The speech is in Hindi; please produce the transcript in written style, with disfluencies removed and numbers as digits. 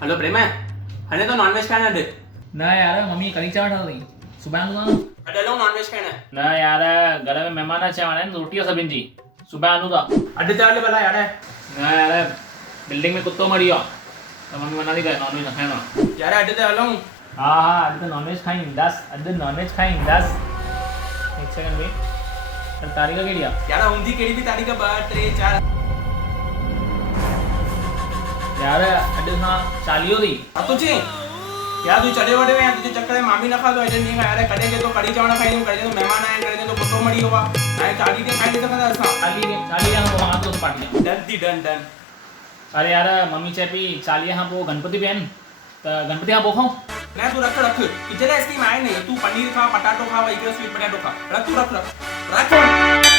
हॅलो प्रेम आहे हने तो नॉनव्हेज खाना अड्डे न यार मम्मी कढ़ी चावल ठाही सुबह आंदो था अड्डे लोग नॉनव्हेज खाना है न यार घर में मेहमान अचे वाला आहिनि रोटी सभिनि जी सुबह आंदो था अड्डे ते हले भला यार न यार बिल्डिंग में कुत्तो मरी वियो आहे त मम्मी मना थी करे नॉनवेज न खाइणो आहे यार अड्डे ते हलूं हा हा अॼु त नॉनवेज खाईंदासीं अॼु नॉनवेज खाईंदासीं हिकु सेकंड वेट पर तारीख़ कहिड़ी आहे यार हूंदी कहिड़ी बि तारीख़ 2 3 4 यार अॼु खां 40 थी अब तुझे यार तू चढ़े वड़े में तुझे चक्कर में मामी न खा तो एजन नहीं यार कॾहिं के तो कढ़ी चावल खाई कॾहिं तो मेहमान आया कॾहिं तो कुत्तो मरी हुआ हाणे 40 ॾींहं खाई सघंदा असां 40 खां पोइ मां तो पार्टी डन थी डन डन अरे यार मम्मी चए पई 40 खां पोइ गणपति बि आहिनि त गणपति खां पोइ खाऊं न तू रख रख तुझे लाइ स्कीम आहे नहीं तू पनीर खा पटाटो खा वही स्वीट पोटैटो खा रख तू रख रख रख